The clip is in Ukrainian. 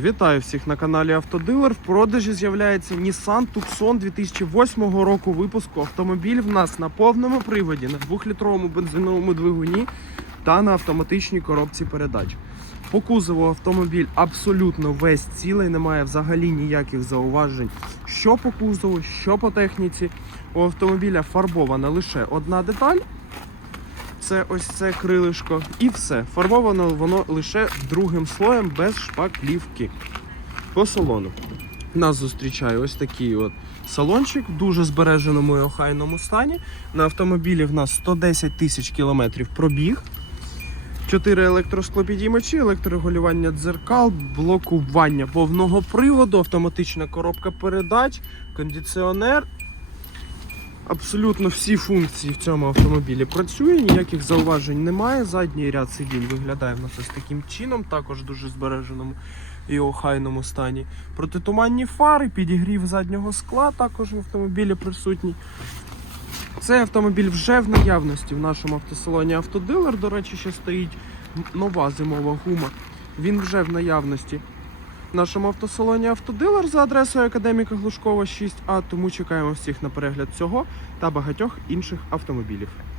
Вітаю всіх на каналі Автодилер. В продажі з'являється Nissan Tucson 2008 року випуску. Автомобіль в нас на повному приводі, на 2-літровому бензиновому двигуні та на автоматичній коробці передач. По кузову автомобіль абсолютно весь цілий, немає взагалі ніяких зауважень, що по кузову, що по техніці. У автомобіля фарбована лише одна деталь. Це ось це крилишко. І все. Фарбовано воно лише другим слоєм без шпаклівки. По салону. Нас зустрічає ось такий от салончик в дуже збереженому і охайному стані. На автомобілі в нас 110 тисяч кілометрів пробіг. 4 електросклопідіймачі, електрорегулювання дзеркал, блокування повного приводу, автоматична коробка передач, кондиціонер Абсолютно всі функції в цьому автомобілі працює, ніяких зауважень немає. Задній ряд сидінь виглядає в нас ось таким чином, також дуже збереженому і охайному стані. Протитуманні фари, підігрів заднього скла також в автомобілі присутній. Цей автомобіль вже в наявності в нашому автосалоні Автодилер. До речі, ще стоїть нова зимова гума. Він вже в наявності нашому автосалоні Автодилер за адресою Академіка Глушкова 6А. Тому чекаємо всіх на перегляд цього та багатьох інших автомобілів.